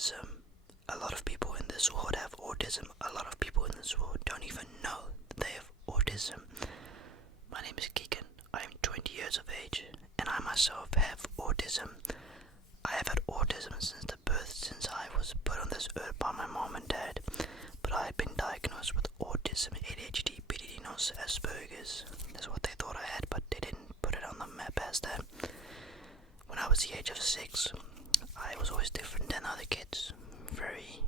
autism. A lot of people in this world have autism. A lot of people in this world don't even know that they have autism. My name is Keegan. I am 20 years of age, and I myself have autism. I have had autism since since I was put on this earth by my mom and dad. But I have been diagnosed with autism, ADHD, PDD, Asperger's. That's what they thought I had, but they didn't put it on the map as that. When I was the age of 6, I was always different than other kids. Very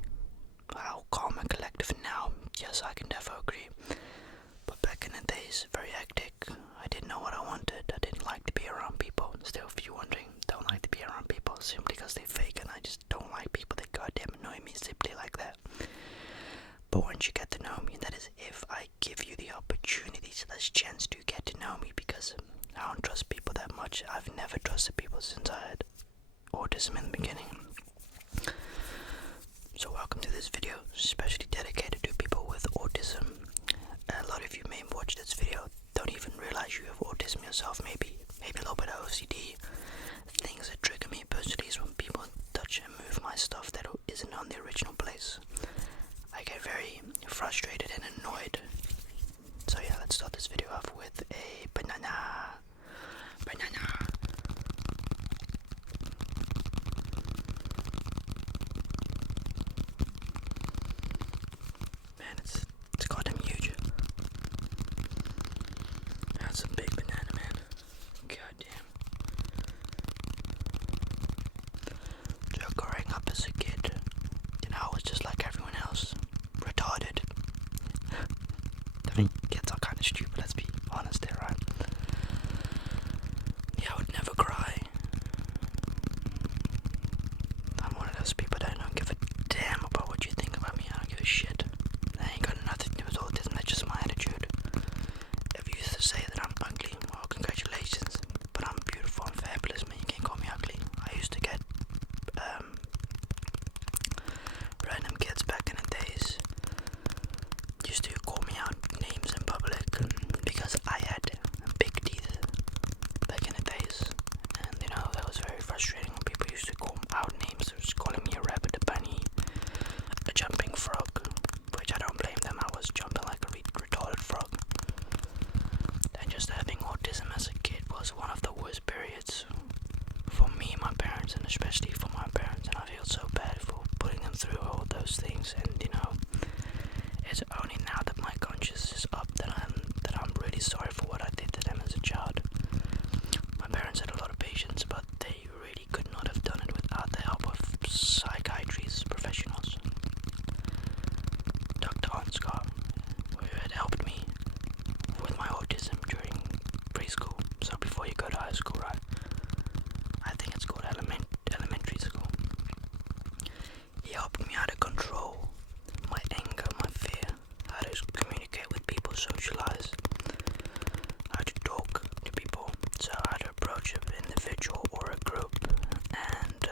calm and collective now. Yes, I can definitely agree. But back in the days, very hectic. I didn't know what I wanted. I didn't like to be around people. Still, if you're wondering, don't like to be around people simply because they're fake, and I just don't like people that goddamn annoy me simply like that. But once you get to know me, that is if I give you the opportunity, slash chance to get to know me, because I don't trust people that much. I've never trusted people since I had autism in the beginning. So welcome to this video, especially dedicated to people with autism. A lot of you may watch this video, don't even realize you have autism yourself, maybe a little bit of OCD. Things that trigger me personally is when people touch and move my stuff that isn't on the original place. I get very frustrated and annoyed. So yeah, let's start this video off with a banana. Man, it's goddamn huge. That's a big banana, man. Goddamn. So growing up as a kid, I was just like everyone else, retarded. I mean, kids are kind of stupid, let's be honest there, right? Yeah, I would never cry. I'm one of those people that don't give a damn about what you think about me. I don't give a shit. That ain't got nothing to do with autism, that's just my attitude. If you used to say that I'm ugly, well, congratulations. But I'm beautiful and fabulous, man. You can't call me ugly. I used to get random kids back in the days used to call me out names in public because I had big teeth back in the days, and that was very frustrating when people used to call out names. They was calling me a rabbit, a bunny, a jumping frog, which I don't blame them. I was jumping like a retarded frog. And just having autism as a kid was one of the worst periods for me, my parents, and especially for my parents, and I feel so bad for putting them through all those things. And it's only now that my conscience is up that I'm really sorry for what I did to them as a child. My parents had a lot of patience, but they really could not have done it without the help of psychiatrist professionals. Dr. Ansgar, who had helped me with my autism during preschool. So before you go to high school, right? I think it's called elementary school. He helped me how to control my anger, my fear, how to communicate with people, socialize, how to talk to people, so how to approach an individual or a group. And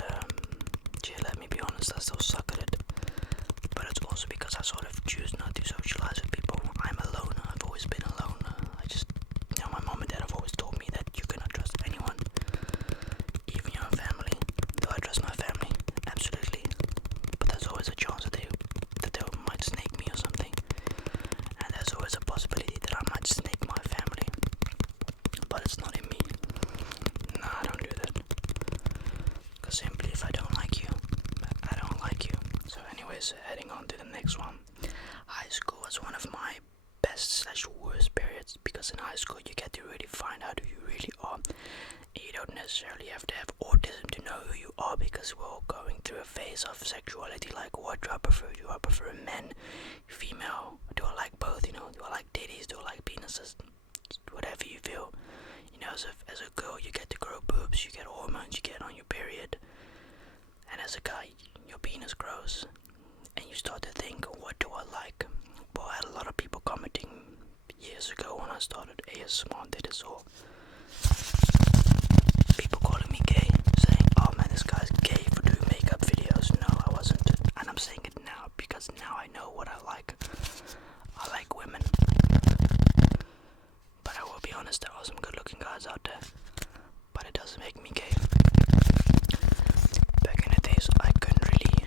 let me be honest, I still suck at it. But it's also because I sort of choose not to socialize with people. I'm a loner. I've always been a loner. My mom and dad have always told me that you cannot trust anyone, even your family. Do I trust my family? Absolutely. But there's always a chance that they might snake me or something. And there's always a possibility that I might snake my family. But it's not in me. No, I don't do that. Because simply if I don't like you, I don't like you. So anyways, heading on to the next one. High school was one of my best/worst periods, because in high school you get to really find out who you really are. You don't necessarily have to have autism to know who you are, because we're all going through a phase of sexuality, like what do I prefer? Do I prefer men, female? Do I like both? Do I like titties? Do I like penises? Whatever you feel. As a girl you get to grow boobs, you get hormones, you get on your period. And as a guy, your penis grows. And you start to think, what do I like? Well, I had a lot of people commenting years ago when I started ASMR and did this all. People calling me gay, saying, oh man, this guy's gay for doing makeup videos. No, I wasn't. And I'm saying it now because now I know what I like. I like women. But I will be honest, there are some good looking guys out there. But it doesn't make me gay. Back in the days, I couldn't really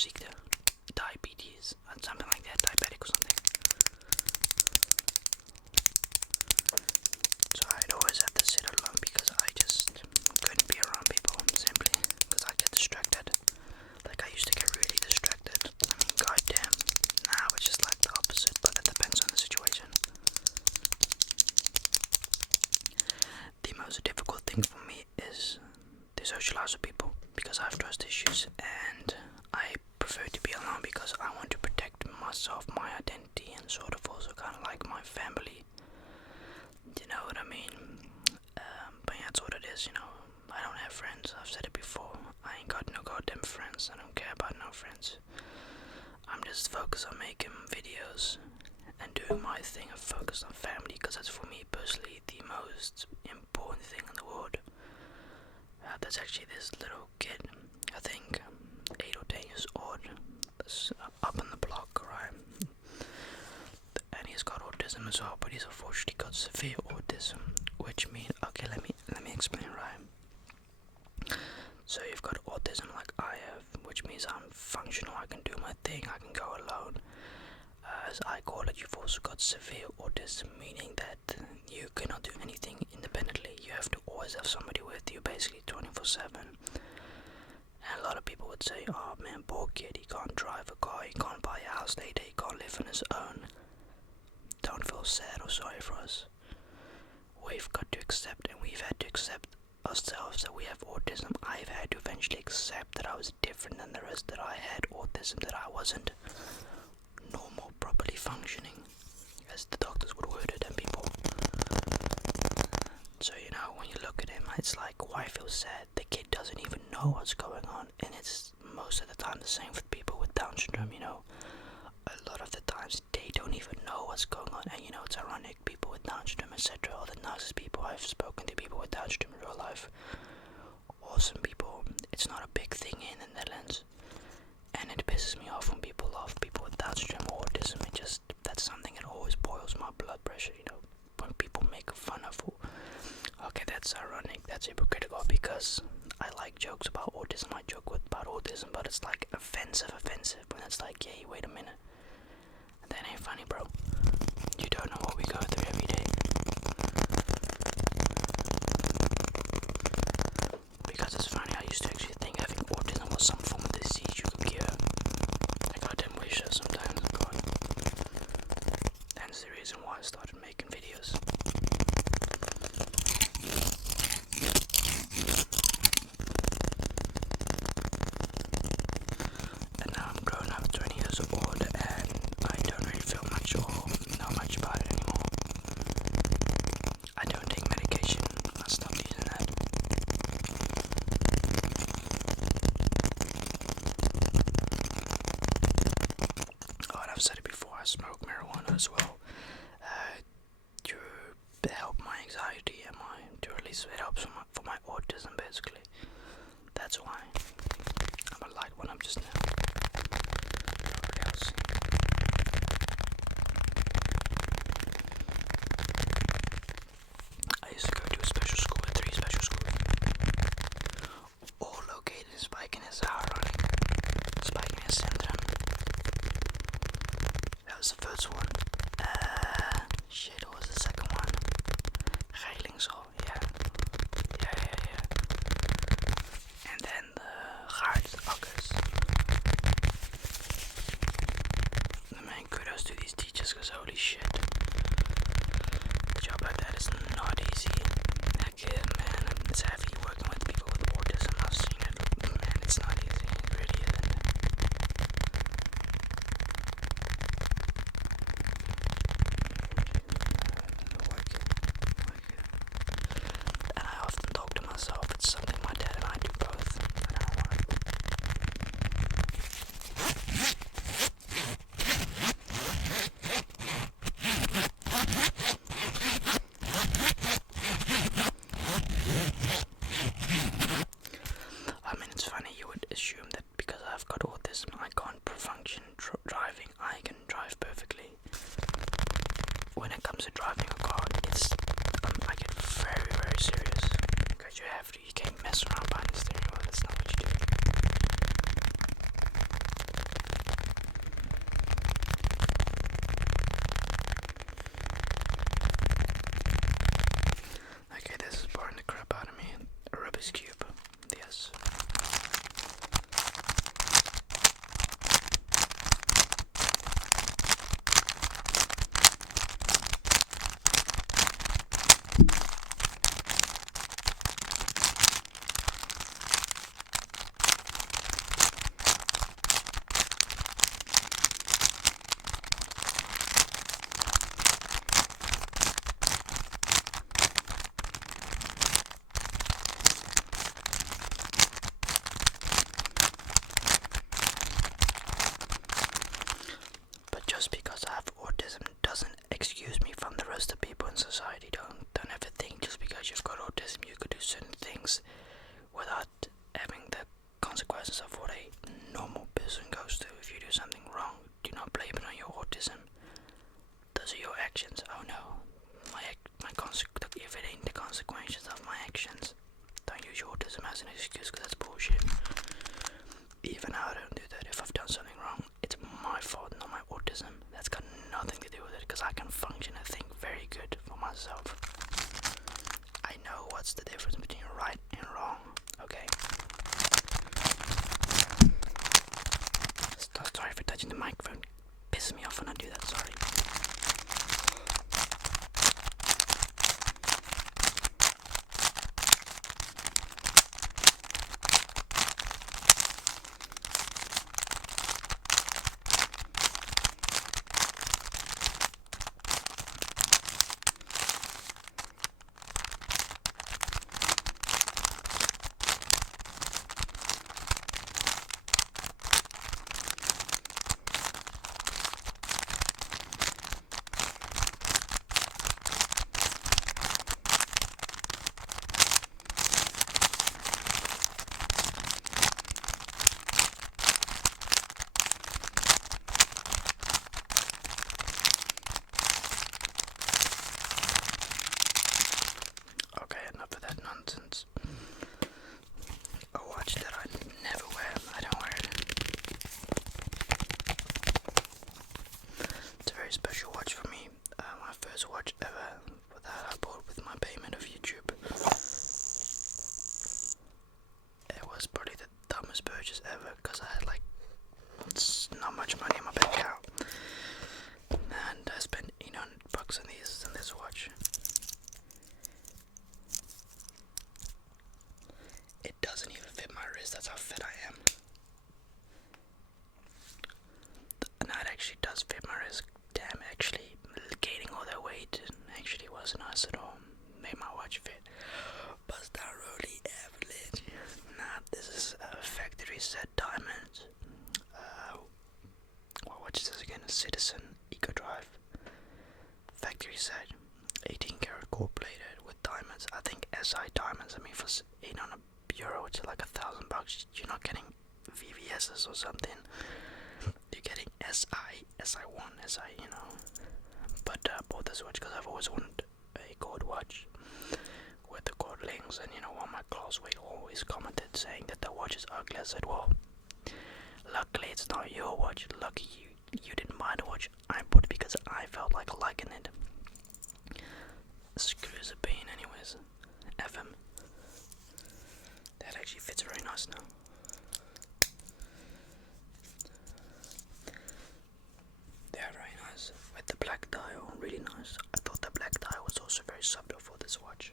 suikerziekte, diabetes, something like that, diabetic or something. So I'd always have to sit alone because I just couldn't be around people simply because I get distracted. Like I used to get really distracted. I mean, goddamn. Now it's just like the opposite, but it depends on the situation. The most difficult thing for me is to socialize with people because I have trust issues and I prefer to be alone because I want to protect myself, my identity, and sort of also kind of like my family. You know what I mean? But yeah, that's what it is, you know. I don't have friends. I've said it before. I ain't got no goddamn friends. I don't care about no friends. I'm just focused on making videos and doing my thing and focused on family because that's for me personally the most important thing in the world. There's actually this little kid, I think 8 or 10 years old, that's up on the block, right? And he's got autism as well, but he's unfortunately got severe autism, which means, okay, let me explain, right? So you've got autism like I have, which means I'm functional, I can do my thing, I can go alone. As I call it, you've also got severe autism, meaning that you cannot do anything independently. You have to always have somebody with you, basically 24/7. And a lot of people would say, oh man, poor kid, he can't drive a car, he can't buy a house later, he can't live on his own. Don't feel sad or sorry for us. We've got to accept, and we've had to accept ourselves that we have autism. I've had to eventually accept that I was different than the rest, that I had autism, that I wasn't normal, properly functioning, as the doctors would word it, and people. So, you know, when you look at him, it's like, why feel sad? The kid doesn't even know what's going on, and it's most of the time the same with people with Down syndrome, you know. A lot of the times, they don't even know what's going on, and you know, it's ironic, people with Down syndrome, etc., all the nicest people I've spoken to, people with Down syndrome in real life, awesome people. It's not a big thing in the Netherlands, and it pisses me off when people love people with Down syndrome or autism. That's something that always boils my blood pressure, you know, when people make fun of. Okay, that's ironic, that's hypocritical, because I like jokes about autism, I joke about autism, but it's like offensive, when it's like, hey, wait a minute, that ain't funny, bro. You don't know what we go through every day. Because it's funny, I used to actually think having autism was some form of disease you could cure. I goddamn wish that sometimes, God. That's the reason why I started making videos. And now I'm grown up, 20 years old, and I don't really feel much or know much about it anymore. I don't take medication, I stopped using that. Oh, and I've said it before, I smoke marijuana as well, to help my anxiety and to release it helps for my autism, basically. That's why I'm a light one up just now. Nobody else. I used to go to a special school, 3 special schools, all located in Spijkenis, ironic. Spijkenis Centrum. That was the first one. Shit, what was the second one? Geelingshal, yeah. And then the Gaardakkers. Man, kudos to these teachers, because holy shit. A job like that is not easy. Again, man, it's heavy working with people with autism. I've seen it. Man, it's not easy. It really isn't. And I often talk to myself, it's something my dad and I do both. I don't know why. I mean, it's funny, you would assume that because I've got autism, I can't function driving. I can drive perfectly. When it comes to driving a car, I get very, very serious. Because you can't mess around behind the steering wheel, that's not what you do. touching the microphone pisses me off when I do that, sorry. Okay, enough of that nonsense. A watch that I never wear. I don't wear it. It's a very special watch for me. My first watch ever that I bought with my payment of YouTube. It was probably the dumbest purchase ever because I had like not much money in my bank account, and I spent $800 on this watch. It doesn't even fit my wrist. That's how fit I am. No, it actually does fit my wrist. Damn, actually gaining all that weight actually wasn't nice at all. Made my watch fit. But that really average. Nah, this is a factory set diamond. What watch is this again? A Citizen Eco Drive. Factory set. 18 karat gold plated with diamonds. I think SI diamonds. I mean, for €800, which is like $1,000. You're not getting VVS's or something. You're getting SI1, But I bought this watch because I've always wanted a gold watch with the gold links, and one of my classmates always commented saying that the watch is ugly. I said, well, luckily it's not your watch. Lucky you didn't buy the watch. I bought it because I felt like liking it. Screws a bean, anyways. FM. That actually fits very nice now. They are very nice. With the black dial, really nice. I thought the black dial was also very subtle for this watch.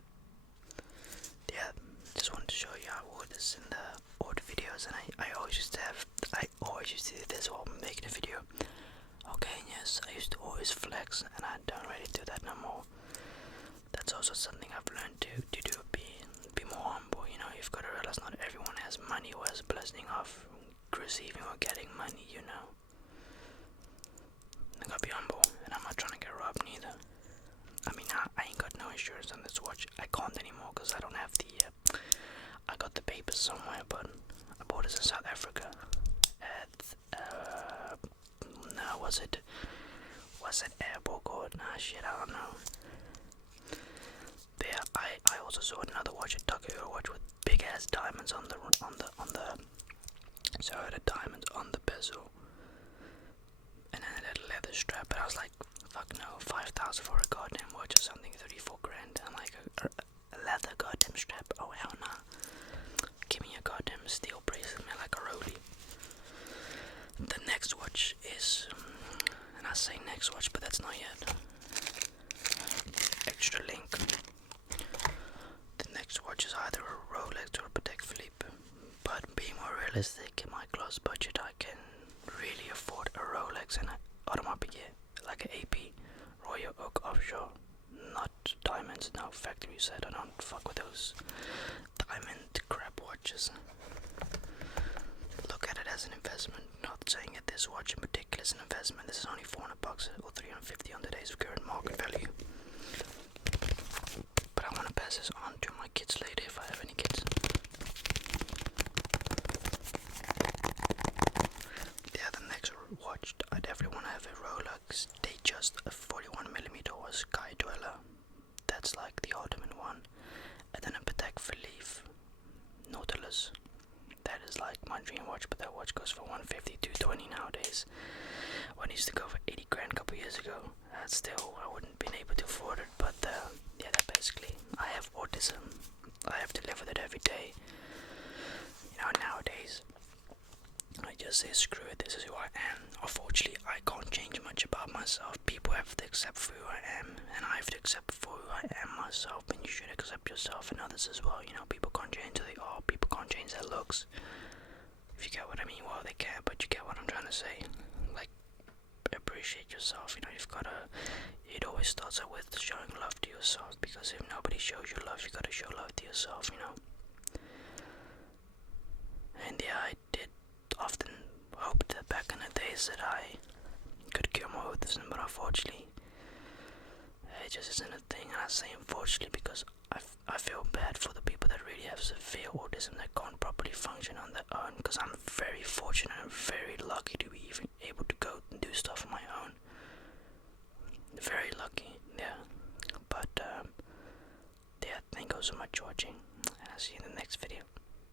Yeah, just wanted to show you how I wore this in the old videos, and I always used to do this while making a video. Okay, yes, I used to always flex, and I don't really do that no more. That's also something I've learned to do, be more humble. You've got to realize not everyone has money or has blessing of receiving or getting money, I gotta be humble, and I'm not trying to get robbed neither. I mean, I ain't got no insurance on this watch. I can't anymore because I don't have I got the papers somewhere, but I bought this in South Africa. Was it Airport or shit, I don't know. There, I also saw another watch, a Tokyo watch with big ass diamonds on the diamonds on the bezel, and then a little leather strap. But I was like, fuck no, 5,000 for a goddamn watch or something, 34 grand. I'm like, a leather goddamn strap? Oh hell nah. Give me a goddamn steel bracelet, man, like a rollie. The next watch is, and I say next watch, but that's not yet. Extra link. The next watch is either a Rolex or a Patek Philippe. But being more realistic, in my close budget, I can really afford a Rolex and an automobile, like an AP, Royal Oak Offshore. Not diamonds, no, factory set. I don't fuck with those diamond crap watches. Look at it as an investment. Not saying that this watch in particular is an investment. This is only $400 or $350 on today's current market value. But I want to pass this on to my kids later if I have any kids. Yeah, the next watch I definitely want to have a Rolex Datejust, a 41mm or Sky Dweller. That's like the ultimate one. And then a Patek Philippe Nautilus. That is like my dream watch, but that watch goes for $150, $220 nowadays. One used to go for 80 grand a couple years ago. Still, I wouldn't been able to afford it, but yeah, that basically, I have autism. I have to live with it every day. Nowadays, say, screw it, this is who I am. Unfortunately, I can't change much about myself. People have to accept for who I am, and I have to accept for who I am myself, and you should accept yourself and others as well. You know, people can't change who they are, people can't change their looks. If you get what I mean, well, they can, but you get what I'm trying to say. Like, appreciate yourself, you know, it always starts out with showing love to yourself, because if nobody shows you love, you gotta show love to yourself, you know. And yeah, I did often hope that back in the days that I could cure my autism, but unfortunately, it just isn't a thing. And I say unfortunately because I feel bad for the people that really have severe autism that can't properly function on their own, because I'm very fortunate and very lucky to be even able to go and do stuff on my own. Very lucky, yeah. But yeah, thank you so much for watching, and I'll see you in the next video.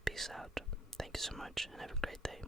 Peace out. Thank you so much, and have a great day.